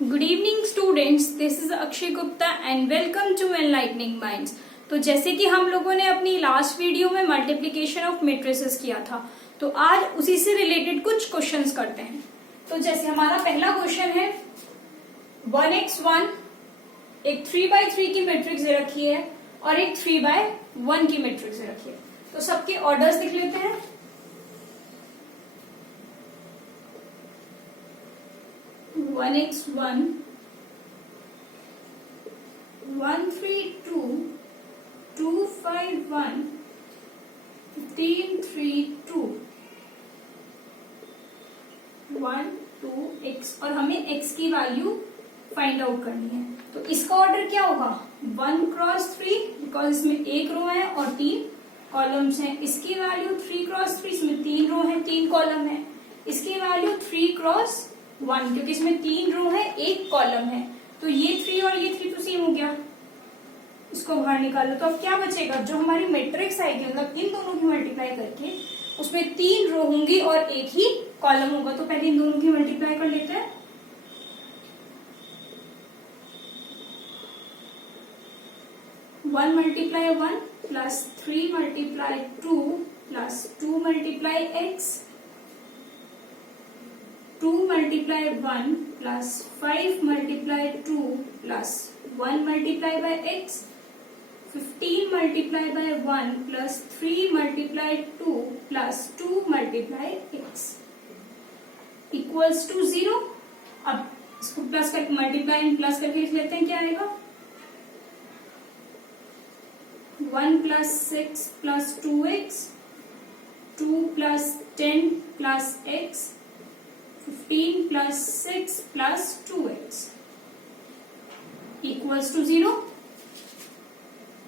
Good evening students, this is Akshay Gupta and welcome to enlightening minds. तो जैसे कि हम लोगों ने अपनी लास्ट वीडियो में मल्टीप्लिकेशन ऑफ मैट्रिसेस किया था, तो आज उसी से रिलेटेड कुछ क्वेश्चंस करते हैं। तो जैसे हमारा पहला क्वेश्चन है 1x1, एक 3x3 की मैट्रिक्स दे रखी है और एक 3x1 की मैट्रिक्स दे रखी है। तो सबके ऑर्डर्स लिख लेते हैं। 1x1, 132, 251, 1532, 1 2x और हमें x की वैल्यू फाइंड आउट करनी है। तो इसका ऑर्डर क्या होगा? 1 क्रॉस 3, बिकॉज इसमें एक रो है और 3 कॉलम्स हैं। इसकी वैल्यू 3 क्रॉस 3, इसमें 3 रो है 3 कॉलम है। इसकी वैल्यू 3 क्रॉस 1, क्योंकि इसमें 3 रो है 1 कॉलम है। तो ये 3 और ये 3 तो सेम हो गया, इसको बाहर निकालो। तो अब क्या बचेगा? जो हमारी मैट्रिक्स आएगी, मतलब इन दोनों की मल्टीप्लाई करके उसमें 3 रो होंगी और एक ही कॉलम होगा। तो पहले इन दोनों की मल्टीप्लाई कर लेते हैं। 1 multiply 1 plus 3 multiply 2 plus 2 multiply x, 2 multiply 1 plus 5 multiply 2 plus 1 multiply by x, 15 multiply by 1 plus 3 multiply 2 plus 2 multiply x equals to 0। अब इसको प्लस कर मल्टीप्लाई एंड प्लस करके लिख लेते हैं। क्या आएगा? 1 plus 6 plus 2x, 2 plus 10 plus x, 15 plus 6 plus 2x equals to 0।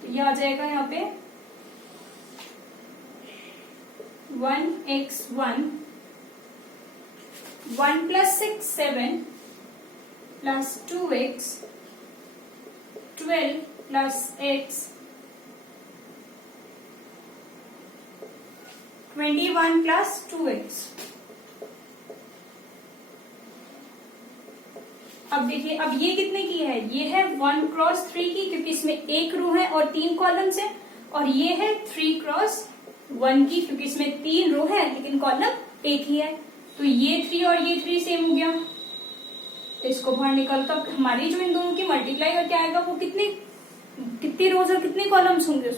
तो यह आ जाएगा यहाँ पे 1x1, 1 plus 6 7 plus 2x, 12 plus x, 21 plus 2x। अब देखिए, अब ये कितने की है? ये है 1 क्रॉस 3 की, क्योंकि इसमें एक रो है और 3 कॉलम्स है। और ये है 3 क्रॉस 1 की, क्योंकि इसमें 3 रो है लेकिन कॉलम एक ही है। तो ये 3 और ये 3 सेम हो गया। तो इसको बाहर निकालो। तो हमारी जो इन दोनों की मल्टीप्लाई करके आएगा वो कितनी रोज और कितने कॉलम्स होंगे?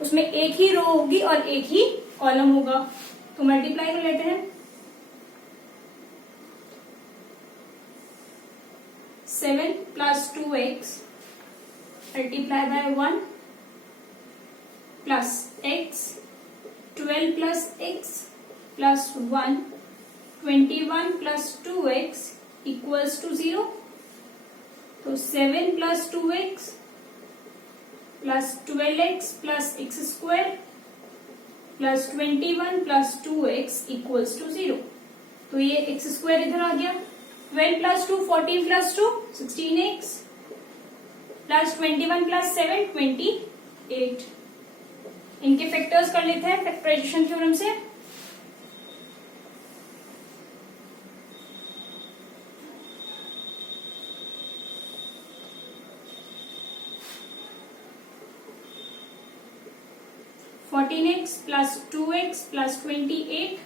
उसमें एक ही रो होगी और एक ही कॉलम होगा। तो मल्टीप्लाई कर लेते हैं। 7 plus 2x multiply by 1 plus x, 12 plus x plus 1, 21 plus 2x equals to 0। तो 7 plus 2x plus 12x plus x square plus 21 plus 2x equals to 0। तो ये x square इधर आ गया। 12 plus 2 14 plus 2 16x plus 21 plus 7 28। इनके factors कर लेते हैं factorisation theorem से। (14x plus 2x plus 28),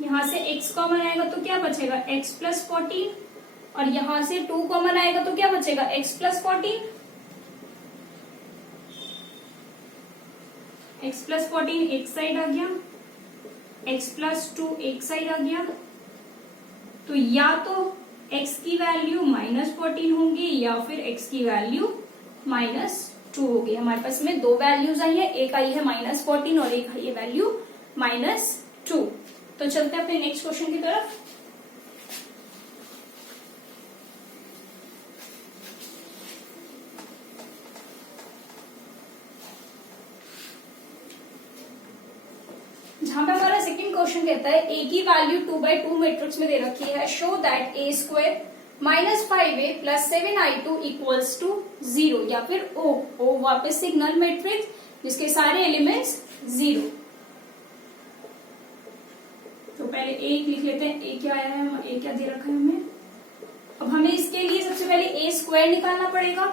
यहां से x कॉमन आएगा तो क्या बचेगा? x plus 14। और यहां से 2 कॉमन आएगा तो क्या बचेगा? x plus 14। x प्लस 14 एक साइड आ गया, x प्लस 2 एक साइड आ गया। तो या तो x की वैल्यू -14 होंगी या फिर x की वैल्यू -2 होगी। हमारे पास में दो वैल्यूज आई है, एक आई है -14 और एक आई है वैल्यू -2। तो चलते हैं अपने नेक्स्ट क्वेश्चन की तरफ। जहां पे हमारा सेकंड क्वेश्चन कहता है a की वैल्यू 2/2 मैट्रिक्स में दे रखी है। Show that a² -5a plus 7i2 equals to 0, या फिर o वापस से नल मैट्रिक्स जिसके सारे एलिमेंट्स 0। तो पहले ए लिख लेते हैं। ए क्या आया है? ए क्या दे रखा है हमें? अब हमें इसके लिए सबसे पहले ए स्क्वायर निकालना पड़ेगा।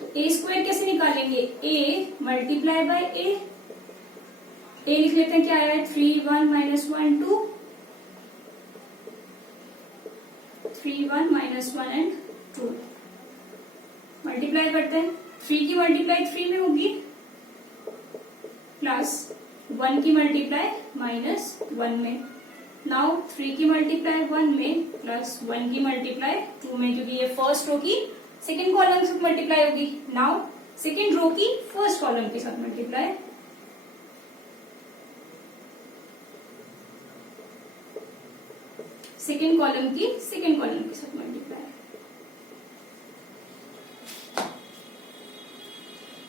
तो ए स्क्वायर कैसे निकालेंगे? ए मल्टीप्लाई बाय ए लिख लेते हैं, क्या आया है 3 1 माइनस 1 2, 3 1 माइनस 1 एंड 2 मल्टीप्लाई करते हैं। 3 की मल्टीप्लाई 3 में होगी प्लस 1 की मल्टीप्लाई माइनस 1 में। नाउ 3 की मल्टीप्लाई 1 में प्लस 1 की मल्टीप्लाई 2 में, क्योंकि ये फर्स्ट रो की सेकेंड कॉलम के साथ मल्टीप्लाई होगी। नाउ सेकेंड रो की फर्स्ट कॉलम के साथ मल्टीप्लाई, सेकेंड कॉलम की सेकेंड कॉलम के साथ मल्टीप्लाई।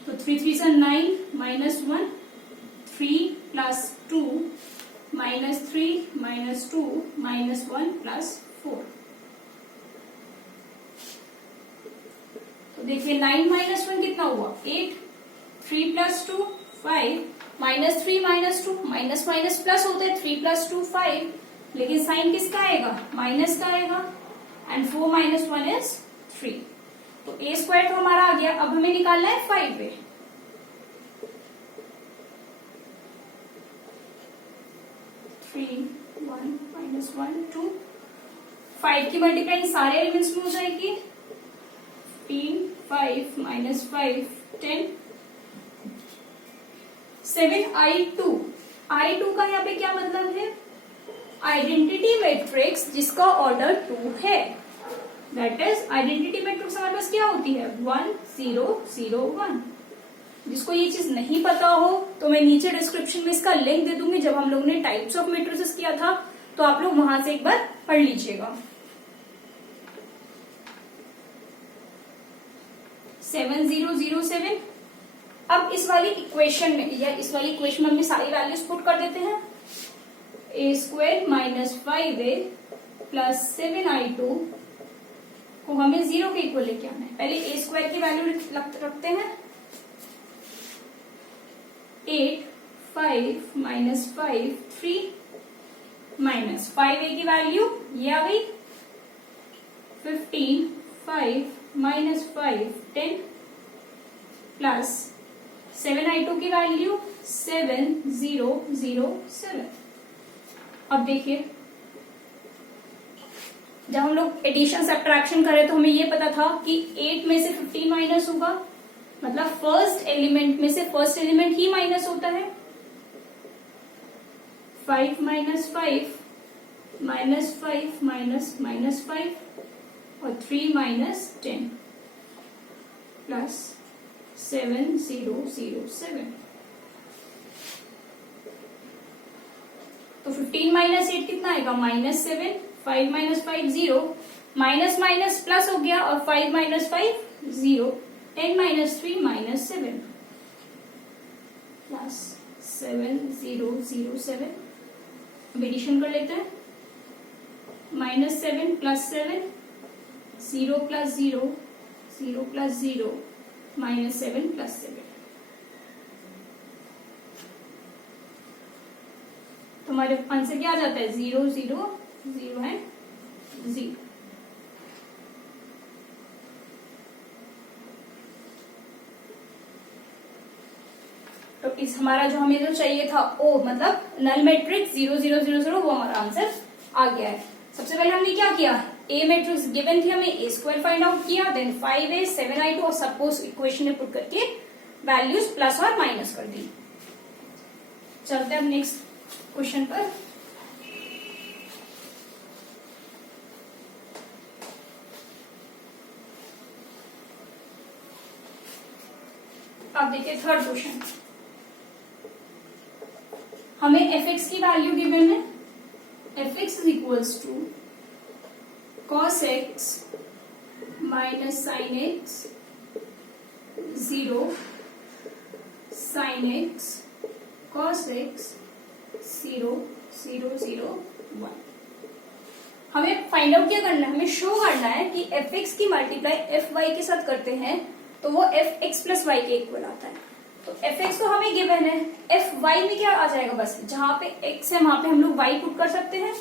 तो 3 3 से 9 minus 1, 3 plus 2 minus 3 minus 2 minus 1 plus 4। तो देखिए 9 माइनस 1 कितना हुआ 8, 3 plus 2 5, minus 3 minus 2, minus minus plus होता है, 3 प्लस 2 5, लेकिन साइन किसका आएगा? माइनस का आएगा। And 4 minus 1 is 3। तो ए स्क्वायर तो हमारा आ गया। अब हमें निकालना है 5 ए। माइनस 1 2, 5 की मल्टीप्लाई सारे एलिमेंट्स में हो जाएगी। 15 5 माइनस 5 10, 7 I2। I2 का यहाँ पे क्या मतलब है? आइडेंटिटी मैट्रिक्स जिसका ऑर्डर 2 है। दैट इज आइडेंटिटी मैट्रिक्स हमारे पास क्या होती है? 1 0 0 1। जिसको ये चीज नहीं पता हो तो मैं नीचे डिस्क्रिप्शन में इसका लिंक दे दूंगी। जब हम लोग ने टाइप्स ऑफ मैट्रिसेस किया था तो आप लोग वहां से एक बार पढ़ लीजिएगा। 7 0 0 7। अब इस वाली इक्वेशन में या इस वाली इक्वेशन में हमने सारी वैल्यूज पुट कर देते हैं। ए square minus 5a plus 7I2 को हमें 0 के इक्वल लेके आना है। पहले ए स्क्वायर की वैल्यू रखते हैं। 8 5 माइनस 5 3 माइनस 5a की वैल्यू ये आ गई 15 5 माइनस 5 10 प्लस 7I2 की वैल्यू 7 0 0 7। अब देखिए जब हम लोग एडिशन सब्ट्रैक्शन करें तो हमें ये पता था कि 8 में से 15 माइनस होगा, मतलब फर्स्ट एलिमेंट में से फर्स्ट एलिमेंट ही माइनस होता है। 5 माइनस 5 माइनस 5 माइनस माइनस 5 और 3 माइनस 10 प्लस 7 0 0 7। तो 15 माइनस 8 कितना आएगा? Minus 7। 5 minus 5 0, minus minus plus हो गया और 5 माइनस 5 0, 10 माइनस 3 माइनस 7 प्लस 7 0 0 7। अब एडिशन कर लेते हैं। Minus 7 plus 7, 0 plus 0, 0 plus 0, minus 7 plus 7। तो हमारे आंसर क्या आ जाता है? 0 0 0 एंड 0। तो इस हमारा जो हमें जो चाहिए था ओ मतलब नल मैट्रिक्स 0 0 0 0 वो हमारा आंसर आ गया है। सबसे पहले हमने क्या किया? ए मैट्रिक्स गिवन थी, हमें ए स्क्वायर फाइंड आउट किया, देन 5a 7I2 और सपोज इक्वेशन में पुट करके वैल्यूज प्लस और माइनस कर दी। चलते हैं अब नेक्स्ट क्वेश्चन पर। अब देखिए थर्ड क्वेश्चन। हमें fx की वैल्यू गिवन है। fx is equals to cos x minus sin x 0 sin x cos x 0 0 0 1। हमें फाइंड आउट क्या करना है? हमें शो करना है कि fx की मल्टीप्लाई fy के साथ करते हैं तो वो fx प्लस y के इक्वल आता है। तो fx तो हमें गिवन है, fy में क्या आ जाएगा? बस जहां पे x है वहां पे हम लोग y पुट कर सकते हैं।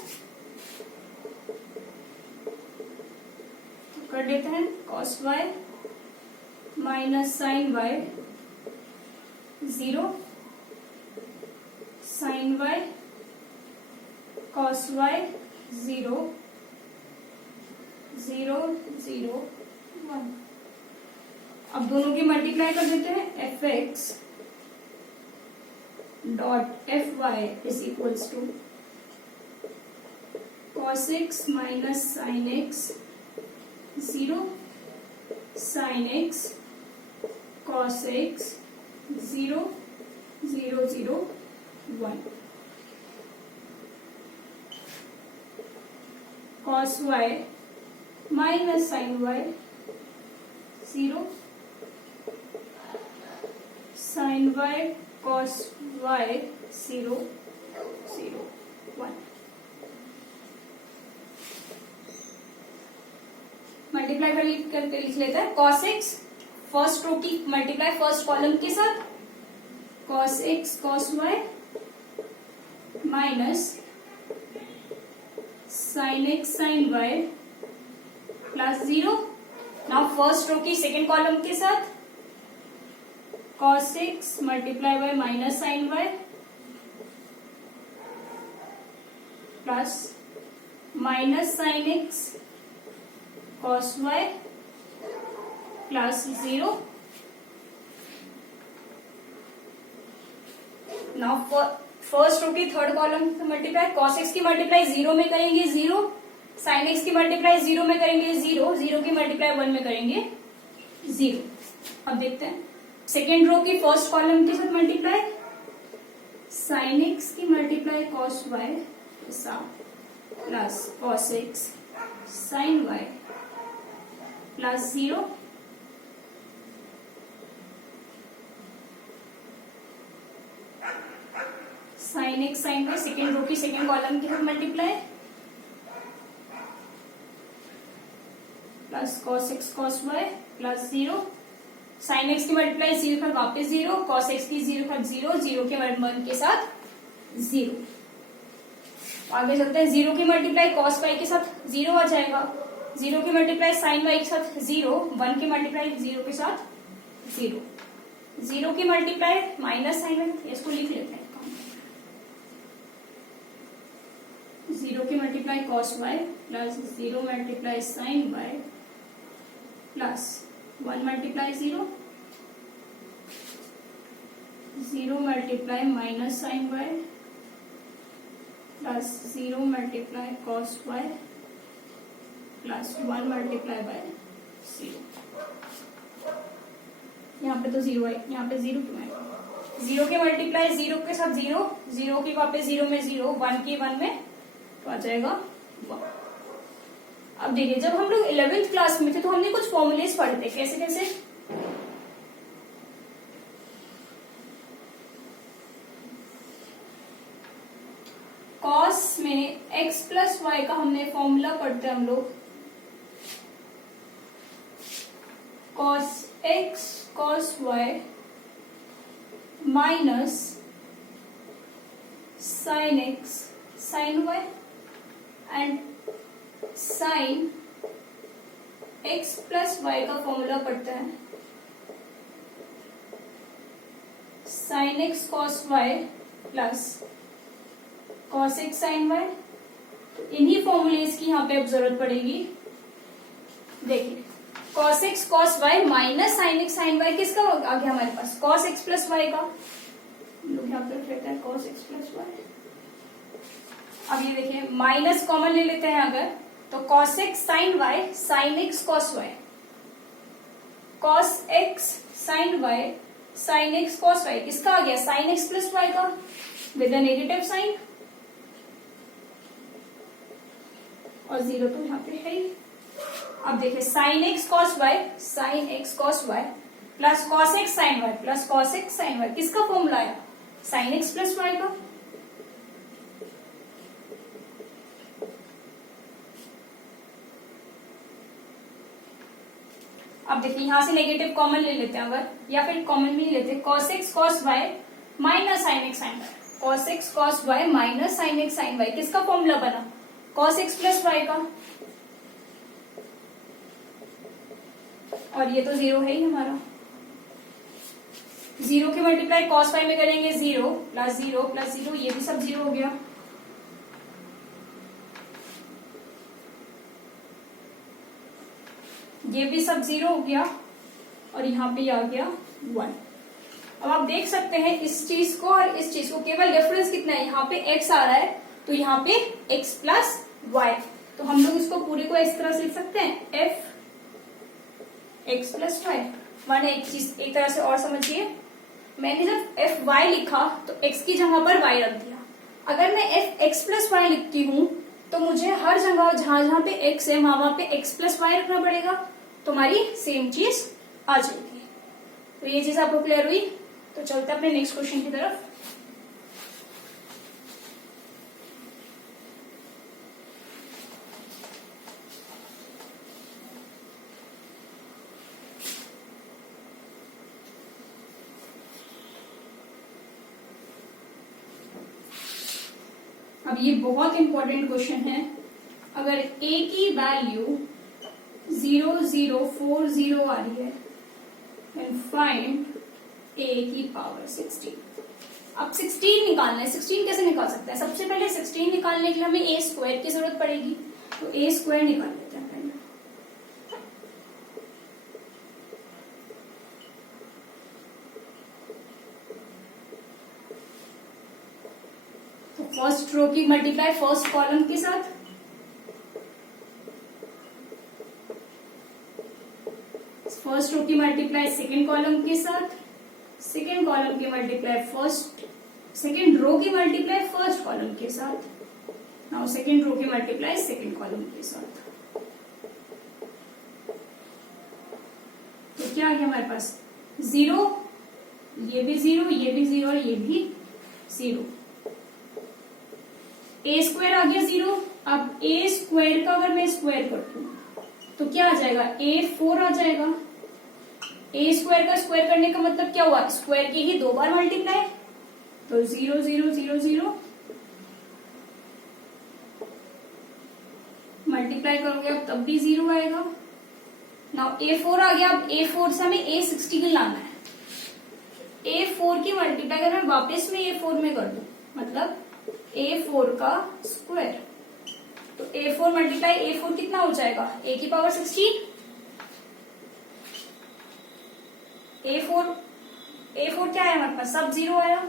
कर देते हैं, cos y minus sine y 0, sine y cos y 0, 0 0 1। अब दोनों की मल्टीप्लाई कर देते हैं, fx dot fy is equals to cos x minus sine x 0, sine x cos x 0 0 0 1, cos y minus sine y 0, sine y cos y 0 0 1। Multiply करके लिख लेते हैं, cos x फर्स्ट रो की मल्टीप्लाई फर्स्ट कॉलम के साथ, cos x cos y minus sine x sine y plus 0। Now first row की second column के साथ, cos x multiply by minus sine y plus minus sine x cos y plus 0। Now first row की third column multiply, cos x की multiply 0 में करेंगे 0, sine x की multiply 0 में करेंगे 0, 0 की मल्टीप्लाई 1 में करेंगे 0। अब देखते हैं सेकेंड रो की फर्स्ट कॉलम के साथ मल्टीप्लाई, साइन x की multiply cos y plus cos x sine y plus 0, sine x sine y second row की सेकेंड कॉलम के साथ multiply, plus cos x cos y plus 0, sine x की multiply 0 पर वापस 0, cos x की 0 पर 0, 0 के 1 के साथ 0। आगे चलते हैं, 0 की मल्टीप्लाई cos y के साथ 0 आ जाएगा, 0 की मल्टीप्लाई साइन y के साथ 0, 1 की मल्टीप्लाई 0 के साथ 0, 0 की मल्टीप्लाई माइनस साइन y, इसको लिख लेते हैं, 0 की multiply cos y plus 0 multiply sine y plus 1 multiply 0, 0 multiply minus sine y plus 0 multiply cos y plus 1 multiply by 0। यहाँ पे तो 0 है, यहाँ पे 0 क्यों है? 0 की मल्टीप्लाई 0 के साथ 0, 0 की वापस 0 में 0, 1 की 1 में तो आ जाएगा 1। अब देखिए, जब हम लोग 11th क्लास में थे तो हमने कुछ फॉर्मूलेस पढ़े थे, कैसे कैसे? कॉस में x प्लस वाई का हमने फॉर्मूला पढ़ते हम लोग, cos x cos y minus sin x sin y and sin x plus y का फॉर्मूला पढ़ते हैं, sin x cos y plus cos x sin y। इन्हीं फॉर्मूलेस की यहाँ पे अब जरूरत पड़ेगी। देखिए, cos x cos y minus sin x sin y किसका आ गया हमारे पास? cos x प्लस y का। लोग यहाँ पे रहता है cos x प्लस y। अब ये देखिए, माइनस कॉमन ले लेते हैं अगर, तो cos x sin y sin x cos y, cos x sin y sin x cos y किसका आ गया? sin x प्लस y का विद अ नेगेटिव साइन, और 0 तो यहाँ पे है ही। अब देखिए, sin x cos y plus cos x sin y plus cos x sin y किसका फॉर्मूला आया? sin x प्लस y का। अब देखिए, यहां से नेगेटिव कॉमन ले लेते हैं अगर, या फिर कॉमन भी नहीं लेते, cos x cos y minus sin x sin y, cos x cos y minus sin x sin y किसका फॉर्मूला बना? cos x प्लस y का। और ये तो 0 है ही हमारा। 0 की मल्टीप्लाई cos फाइव में करेंगे 0 प्लस 0 प्लस 0, ये भी सब 0 हो गया। ये भी सब 0 हो गया और यहाँ पे आ गया 1। अब आप देख सकते हैं इस चीज को और इस चीज को, केवल डिफरेंस कितना है, यहाँ पे x आ रहा है तो यहाँ पे x प्लस वाई, तो हम लोग इसको पूरे को इस तरह से लिख सकते हैं f x प्लस वाई। माने एक चीज एक तरह से और समझिए, मैंने जब एफ वाई लिखा तो x की जगह पर y रख दिया। अगर मैं एफ एक्स प्लस वाई लिखती हूँ तो मुझे हर जगह जहां जहां पे x है वहां पे x प्लस वाई रखना पड़ेगा, तो हमारी सेम चीज आ जाएगी। तो ये चीज आपको क्लियर हुई। तो चलते अपने नेक्स्ट क्वेश्चन की तरफ। अब ये बहुत इंपॉर्टेंट क्वेश्चन है। अगर a की वैल्यू 0040 आ रही है एंड फाइंड a की पावर 16। अब 16 निकालना है। 16 कैसे निकाल सकते हैं? सबसे पहले 16 निकालने के लिए हमें a स्क्वायर की जरूरत पड़ेगी, तो a स्क्वायर निकाल लेते हैं पहले। तो फर्स्ट रो की मल्टीप्लाई फर्स्ट कॉलम के साथ, फर्स्ट रो की मल्टीप्लाई सेकेंड कॉलम के साथ, सेकेंड कॉलम की मल्टीप्लाई फर्स्ट, सेकेंड रो की मल्टीप्लाई फर्स्ट कॉलम के साथ, नाउ सेकेंड रो की मल्टीप्लाई सेकेंड कॉलम के साथ। तो क्या आ गया हमारे पास? 0, ये भी 0, ये भी 0 और ये भी 0। a स्क्वायर आ गया 0। अब a स्क्वायर का अगर मैं स्क्वायर कर दूं तो क्या आ जाएगा? a4 आ जाएगा। a स्क्वायर का स्क्वायर करने का मतलब क्या हुआ? स्क्वायर की ही 2 बार मल्टीप्लाई, तो 0 0 0 0 मल्टीप्लाई करोगे अब तब भी 0 आएगा। नाउ a4 आ गया। अब a4 से हमें a16 लाना है। a4 की मल्टीप्लाई अगर मैं वापस में a4 में कर दूं मतलब a4 का स्क्वायर, तो a4 मल्टीप्लाई a4 कितना हो जाएगा? a की पावर 16। a4 क्या है हमारे पास? सब 0 आया।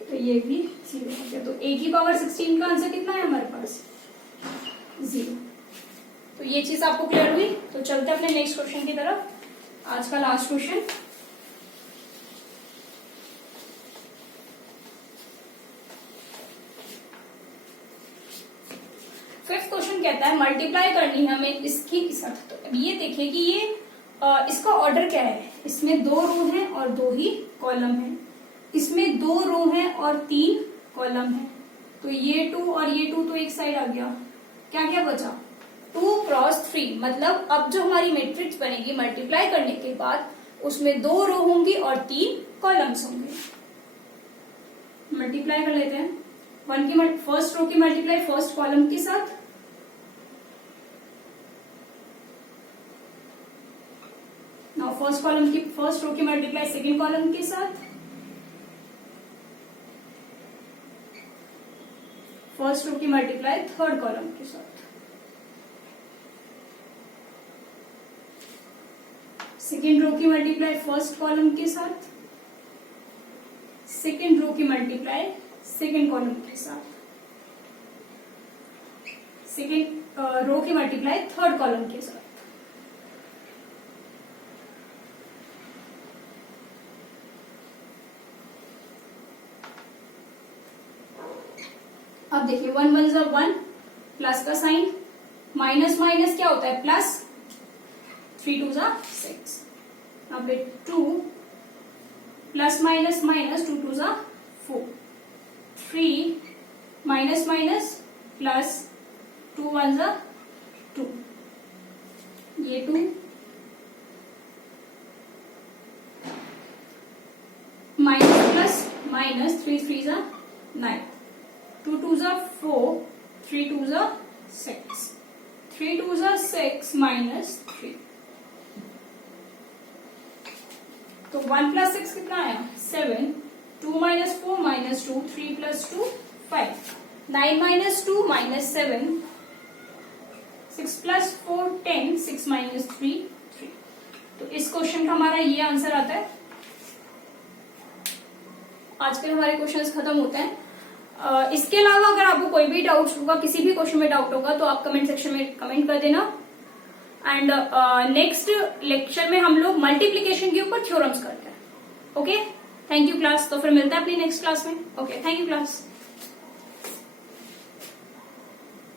तो ये भी 0 हो गया। तो a की पावर 16 का आंसर कितना है हमारे पास? 0। तो ये चीज आपको क्लियर हुई। तो चलते हैं अपने नेक्स्ट क्वेश्चन की तरफ। आज का लास्ट क्वेश्चन। फिफ्थ क्वेश्चन कहता है मल्टीप्लाई करनी है हमें इसकी साथ। तो अब ये देखिए कि ये इसका ऑर्डर क्या है। इसमें 2 रो हैं और 2 ही कॉलम है। इसमें 2 रो हैं और 3 कॉलम है। तो ये 2 और ये 2 तो एक साइड आ गया। क्या क्या बचा? 2 क्रॉस 3, मतलब अब जो हमारी मैट्रिक्स बनेगी मल्टीप्लाई करने के बाद उसमें 2 रो होंगी और 3 कॉलम्स होंगे। मल्टीप्लाई कर लेते हैं। फर्स्ट रो की मल्टीप्लाई फर्स्ट कॉलम के साथ, नाउ फर्स्ट रो की मल्टीप्लाई सेकेंड कॉलम के साथ, फर्स्ट रो की मल्टीप्लाई थर्ड कॉलम के साथ, सेकेंड रो की मल्टीप्लाई फर्स्ट कॉलम के साथ, सेकेंड रो की मल्टीप्लाई सेकेंड कॉलम के साथ, सेकेंड रो की मल्टीप्लाई थर्ड कॉलम के साथ। अब देखिए 1 1 ज़ा 1, प्लस का साइन, माइनस माइनस क्या होता है? प्लस, 3 2 ज़ा 6, अब 2 प्लस माइनस माइनस 2 2 ज़ा 4, 3 माइनस माइनस प्लस 2 1 ज़ा 2, ये 2 माइनस प्लस माइनस 3 3 ज़ा 9, 2 2 जा 4, 3 2 जा 6, 3 2 जा 6 माइनस 3, तो 1 प्लस 6 कितना आया 7, 2 minus 4 minus 2, 3 plus 2 5, 9 minus 2 minus 7, 6 plus 4 10, 6 minus 3 3। तो इस क्वेश्चन का हमारा ये आंसर आता है। आज के हमारे क्वेश्चंस खत्म होते हैं। इसके अलावा अगर आपको कोई भी डाउट होगा, किसी भी क्वेश्चन में डाउट होगा, तो आप कमेंट सेक्शन में कमेंट कर देना। एंड नेक्स्ट लेक्चर में हम लोग मल्टीप्लीकेशन के ऊपर थ्योरम्स करते हैं। Okay, thank you class. तो फिर मिलते हैं अपनी नेक्स्ट क्लास में। Okay, thank you class.